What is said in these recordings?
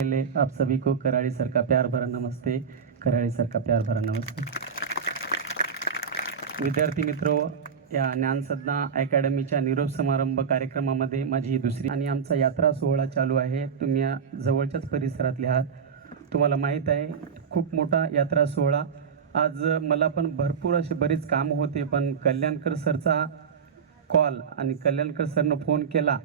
पहले आप सभी को कराड़ी सर का प्यार भरा नमस्ते. कराड़ी सर का प्यार भरा नमस्ते. विद्यार्थी मित्रो या ज्ञानसदना अकॅडमीच्या निरोप समारंभ कार्यक्रमामध्ये माझी ही दुसरी आणि आमचा यात्रा सोहळा चालू आहे. तुम्ही या जवळच्याच परिसरातले आहात. तुम्हाला माहीत आहे खूप मोठा यात्रा सोहळा. आज मला पण भरपूर असे बरेच कामं होते पण कल्याणकर सरचा कॉल आणि कल्याणकर सरनं फोन केला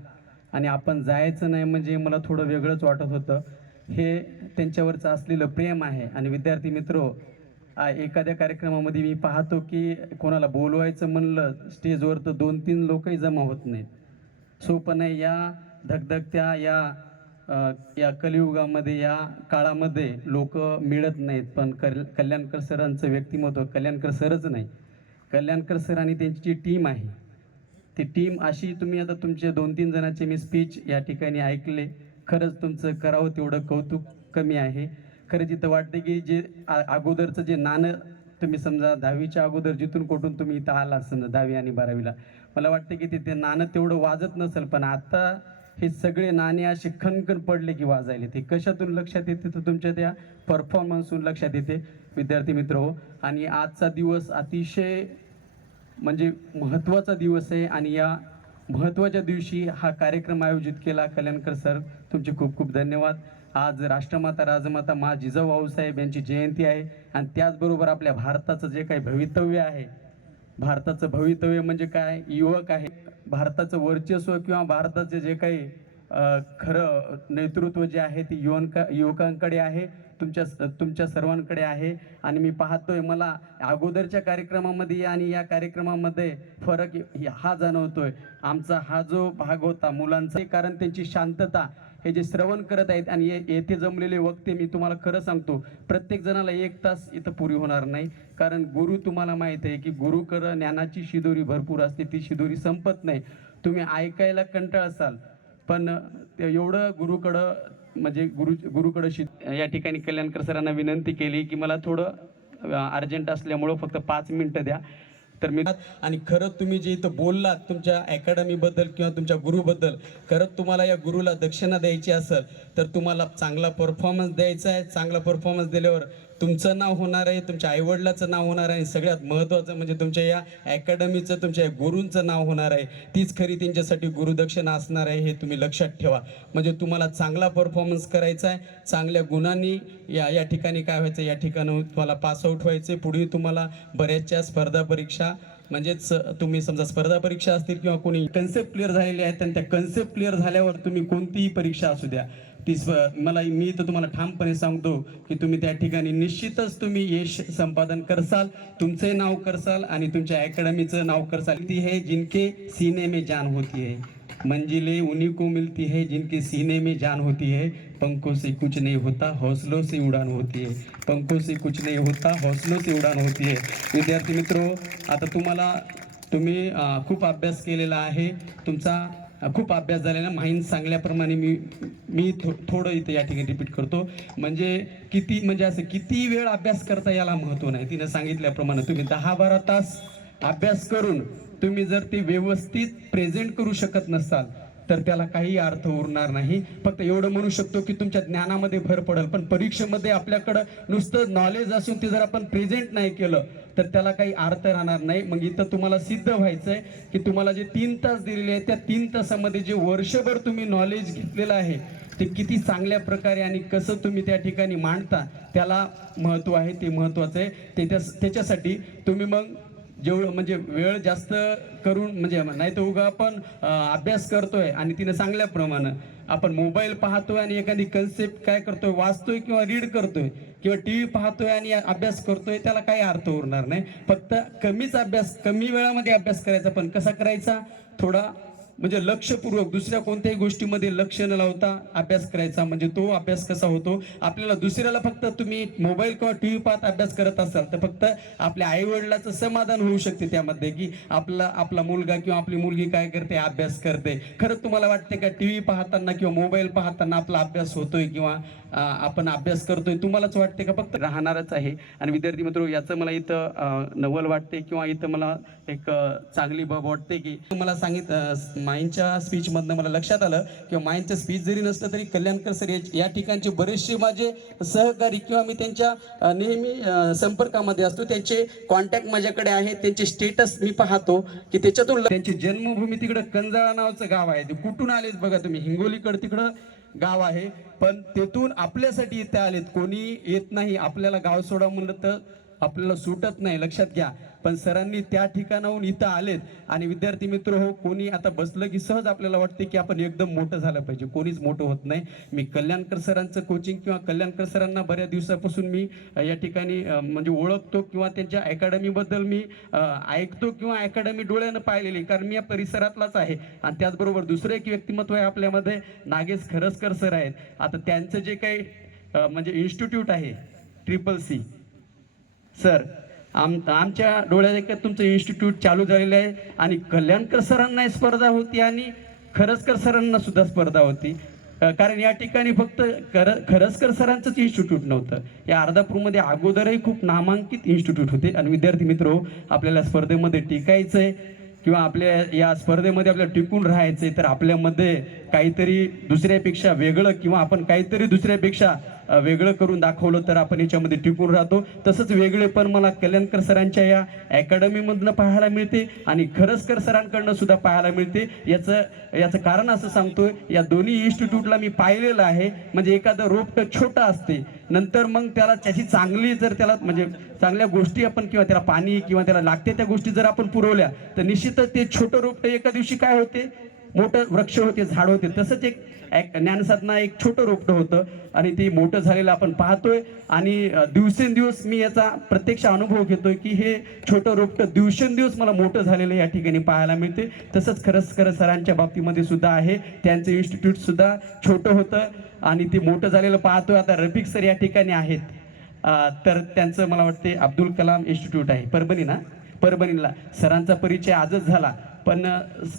आणि आपण जायचं नाही म्हणजे मला थोडं वेगळंच वाटत होतं. हे त्यांच्यावरचं असलेलं प्रेम आहे. आणि विद्यार्थी मित्रो एखाद्या कार्यक्रमामध्ये मी पाहतो की कोणाला बोलवायचं म्हणलं स्टेजवर तर दोन तीन लोकही जमा होत नाहीत. सोपं नाही या धगधगत्या या या कलियुगामध्ये या काळामध्ये लोक मिळत नाहीत. पण कल कल्याणकर सरांचं व्यक्तिमत्व कल्याणकर सरच नाही. कल्याणकर सर आणि त्यांची जी टीम आहे ती टीम अशी तुम्ही आता तुमचे दोन तीन जणांचे मी स्पीच या ठिकाणी ऐकले. खरंच तुमचं करावं तेवढं कौतुक कमी आहे. खरंच इथं वाटतं की जे अगोदरचं जे नाणं तुम्ही समजा दहावीच्या अगोदर जिथून कुठून तुम्ही इथं आला समजा दहावी आणि बारावीला मला वाटतं की तिथे नाणं तेवढं वाजत नसेल पण आता हे सगळे नाणे असे खणखण पडले की वाजायले ते कशातून लक्षात येते? तर तुमच्या त्या परफॉर्मन्सहून लक्षात येते. विद्यार्थी मित्र हो आणि आजचा दिवस अतिशय म्हणजे महत्त्वाचा दिवस आहे. आणि या महत्त्वाच्या दिवशी हा कार्यक्रम आयोजित केला. कल्याणकर सर तुमचे खूप खूप धन्यवाद. आज राष्ट्रमाता राजमाता मा जिजाऊ भाऊसाहेब यांची जयंती आहे आणि त्याचबरोबर आपल्या भारताचं जे काही भवितव्य आहे भारताचं भवितव्य म्हणजे काय? युवक आहे. भारताचं वर्चस्व किंवा भारताचे जे काही खरं नेतृत्व जे आहे ते युवका युवकांकडे आहे तुमच्या तुमच्या सर्वांकडे आहे. आणि मी पाहतोय मला अगोदरच्या कार्यक्रमामध्ये आणि या कार्यक्रमामध्ये फरक हा जाणवतोय. आमचा हा जो भाग होता मुलांचा कारण त्यांची शांतता हे जे श्रवण करत आहेत आणि ये- येथे जमलेले वक्ते मी तुम्हाला खरं सांगतो प्रत्येक जणाला एक तास इथं पुरी होणार नाही. कारण गुरु तुम्हाला माहीत आहे की गुरुकडं ज्ञानाची शिदोरी भरपूर असते ती शिदोरी संपत नाही. तुम्ही ऐकायला कंटाळ असाल पण ते एवढं गुरुकडं म्हणजे गुरु गुरुकडं शि या ठिकाणी कल्याणकर सरांना विनंती केली की मला थोडं अर्जंट असल्यामुळं फक्त पाच मिनटं द्या. तर मी आणि खरं तुम्ही जे इथं बोललात तुमच्या अकॅडमीबद्दल किंवा तुमच्या गुरुबद्दल खरंच तुम्हाला या गुरुला दक्षिणा द्यायची असेल तर तुम्हाला चांगला परफॉर्मन्स द्यायचा आहे. चांगला परफॉर्मन्स दिल्यावर तुमचं नाव होणार आहे तुमच्या आईवडिलाचं नाव होणार आहे सगळ्यात महत्त्वाचं म्हणजे तुमच्या या अकॅडमीचं तुमच्या या गुरूंचं नाव होणार आहे. तीच खरी त्यांच्यासाठी गुरुदक्षिणा असणार आहे हे तुम्ही लक्षात ठेवा. म्हणजे तुम्हाला चांगला परफॉर्मन्स करायचा आहे. चांगल्या गुणांनी या या ठिकाणी काय व्हायचं या ठिकाणी तुम्हाला पास व्हायचं व्हायचे. पुढे तुम्हाला बऱ्याचशा स्पर्धा परीक्षा म्हणजेच तुम्ही समजा स्पर्धा परीक्षा असतील किंवा कोणी कन्सेप्ट क्लिअर झालेले आहेत आणि त्या कन्सेप्ट क्लिअर झाल्यावर तुम्ही कोणतीही परीक्षा असू द्या. ती स्व uh, मला मी तर तुम्हाला ठामपणे सांगतो की तुम्ही त्या ठिकाणी निश्चितच तुम्ही यश संपादन करसाल तुमचे नाव करसाल आणि तुमच्या अकॅडमीचं नाव करसाल. ती हे जिनके सीने में जान होती है. मंजिलें उन्हीं को मिलती है जिनके सीने में जान होती है. पंखों से कुछ नहीं होता हौसलों से उड़ान होती है. पंखों से कुछ नहीं होता हौसलों से उड़ान होती है. विद्यार्थी मित्रो आता तुम्हाला तुम्ही खूप अभ्यास केलेला आहे. तुमचा खूप अभ्यास झालेला. माहीन सांगल्याप्रमाणे मी मी थो थोडं इथं या ठिकाणी रिपीट करतो. म्हणजे किती म्हणजे असं किती वेळ अभ्यास करता याला महत्त्व नाही. तिनं सांगितल्याप्रमाणे तुम्ही दहा बारा तास अभ्यास करून तुम्ही जर ते व्यवस्थित प्रेझेंट करू शकत नसाल तर त्याला काही अर्थ उरणार नाही. फक्त एवढं म्हणू शकतो की तुमच्या ज्ञानामध्ये भर पडेल. पण परीक्षेमध्ये आपल्याकडं नुसतं नॉलेज असून ते जर आपण प्रेझेंट नाही केलं तर त्याला काही अर्थ राहणार नाही. मग इथं तुम्हाला सिद्ध व्हायचं आहे की तुम्हाला जे तीन तास दिलेले आहेत त्या तीन तासामध्ये जे वर्षभर तुम्ही नॉलेज घेतलेलं आहे ते किती चांगल्या प्रकारे आणि कसं तुम्ही त्या ठिकाणी मांडता त्याला महत्त्व आहे ते महत्त्वाचं आहे. ते त्याच्यासाठी तुम्ही मग जेवढं म्हणजे वेळ जास्त करून म्हणजे नाही तर उगा आपण अभ्यास करतोय आणि तिने सांगल्याप्रमाणे आपण मोबाईल पाहतोय आणि एखादी कन्सेप्ट काय करतोय वाचतोय किंवा रीड करतोय किंवा टी व्ही पाहतोय आणि अभ्यास करतोय त्याला काही अर्थ उरणार नाही. फक्त कमीच अभ्यास कमी वेळामध्ये अभ्यास करायचा पण कसा करायचा? थोडा म्हणजे लक्षपूर्वक दुसऱ्या कोणत्याही गोष्टीमध्ये लक्ष न लावता अभ्यास करायचा. म्हणजे तो अभ्यास कसा होतो? आपल्याला दुसऱ्याला फक्त तुम्ही मोबाईल किंवा टी व्ही पाहत अभ्यास करत असाल तर फक्त आपल्या आईवडिलाचं समाधान होऊ शकते त्यामध्ये की आपला आपला मुलगा किंवा आपली मुलगी काय करते? अभ्यास करते. खरंच तुम्हाला वाटते का टी व्ही पाहताना किंवा मोबाईल पाहताना आपला अभ्यास होतोय किंवा आपण अभ्यास करतोय? तुम्हालाच वाटते का फक्त? राहणारच आहे. आणि विद्यार्थी मित्र याचं मला इथं नवल वाटते किंवा इथं मला एक चांगली बाब वाटते की तुम्हाला सांगित माईंच्या स्पीचमधनं मला लक्षात आलं किंवा माईंचं स्पीच जरी नसलं तरी कल्याणकर सर या- या ठिकाणचे बरेचसे माझे सहकारी किंवा मी त्यांच्या नेहमी संपर्कामध्ये असतो. त्यांचे कॉन्टॅक्ट माझ्याकडे आहेत. त्यांचे स्टेटस मी पाहतो की त्याच्यातून त्यांची जन्मभूमी तिकडं कंजाळा नावाचं गाव आहे. ते कुठून आलेत बघा तुम्ही. हिंगोलीकडे तिकडं गाव आहे. पण तेथून आपल्यासाठी इथे आलेत. कोणी येत नाही. आपल्याला गाव सोडा म्हणलं तर आपल्याला सुटत नाही. लक्षात घ्या. पण सरांनी त्या ठिकाणाहून इथं आलेत. आणि विद्यार्थी मित्र हो कोणी आता बसलं की सहज आपल्याला वाटते की आपण एकदम मोठं झालं पाहिजे. कोणीच मोठं होत नाही. मी कल्याणकर सरांचं कोचिंग किंवा कल्याणकर सरांना बऱ्याच दिवसापासून मी या ठिकाणी म्हणजे ओळखतो किंवा त्यांच्या अकॅडमीबद्दल मी ऐकतो किंवा अकॅडमी डोळ्यानं पाहिलेली. कारण मी या परिसरातलाच आहे. आणि त्याचबरोबर दुसरं एक व्यक्तिमत्व आहे आपल्यामध्ये नागेश खरसकर सर आहेत. आता त्यांचं जे काही म्हणजे इन्स्टिट्यूट आहे ट्रिपल सी सर आम आमच्या डोळ्यादेखत तुमचं इन्स्टिट्यूट चालू झालेलं आहे आणि कल्याणकर सरांनाही स्पर्धा होती आणि खरसकर सरांना सुद्धा स्पर्धा होती. कारण या ठिकाणी फक्त कर खरसकर सरांचंच इन्स्टिट्यूट नव्हतं. या अर्धापूरमध्ये अगोदरही खूप नामांकित इन्स्टिट्यूट होते. आणि विद्यार्थी मित्र हो, आपल्याला स्पर्धेमध्ये टिकायचं आहे किंवा आपल्या या स्पर्धेमध्ये आपल्याला टिकून राहायचं आहे तर आपल्यामध्ये काहीतरी दुसऱ्यापेक्षा वेगळं किंवा आपण काहीतरी दुसऱ्यापेक्षा वेगळं करून दाखवलं तर आपण याच्यामध्ये टिकून राहतो. तसंच वेगळे पण मला कल्याणकर सरांच्या या अकॅडमीमधनं पाहायला मिळते आणि खरसकर सरांकडनं सुद्धा पाहायला मिळते. याचं याचं कारण असं सांगतोय या दोन्ही इन्स्टिट्यूटला मी पाहिलेलं आहे. म्हणजे एखादं रोपटं छोटं असते. नंतर मग त्याला त्याची चांगली जर त्याला म्हणजे चांगल्या गोष्टी आपण किंवा त्याला पाणी किंवा त्याला लागते त्या गोष्टी जर आपण पुरवल्या तर निश्चितच ते छोटं रोपटं एका दिवशी काय होते? मोठं वृक्ष होते झाड होते. तसंच एक एक ज्ञानसाधना एक छोटं रोपटं होतं. आणि ते मोठं झालेलं आपण पाहतोय. आणि दिवसेंदिवस मी याचा प्रत्यक्ष अनुभव घेतोय की हे छोटं रोपटं दिवसेंदिवस मला मोठं झालेलं या ठिकाणी पाहायला मिळते. तसंच खरंच खरं सरांच्या बाबतीमध्ये सुद्धा आहे. त्यांचं इन्स्टिट्यूट सुद्धा छोटं होतं. आणि ते मोठं झालेलं पाहतोय. आता रफिक सर या ठिकाणी आहेत. तर त्यांचं मला वाटते अब्दुल कलाम इन्स्टिट्यूट आहे. परभणी ना परभणीला. सरांचा परिचय आजच झाला. पण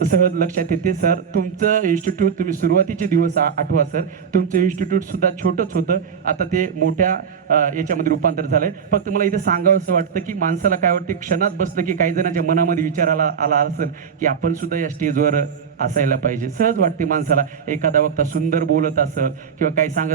सहज लक्षात येते सर. तुमचं इन्स्टिट्यूट तुम्ही सुरुवातीचे दिवस आठवा सर. तुमचं इन्स्टिट्यूट सुद्धा छोटंच होतं. आता ते मोठ्या याच्यामध्ये रूपांतर झालंय. फक्त मला इथे सांगावं असं वाटतं की माणसाला काय वाटते क्षणात बसलं की काही जणांच्या मनामध्ये विचाराला आला असेल की आपण सुद्धा या स्टेजवर असायला पाहिजे. सहज वाटते माणसाला एखादा वक्ता सुंदर बोलत असेल किंवा काही सांगत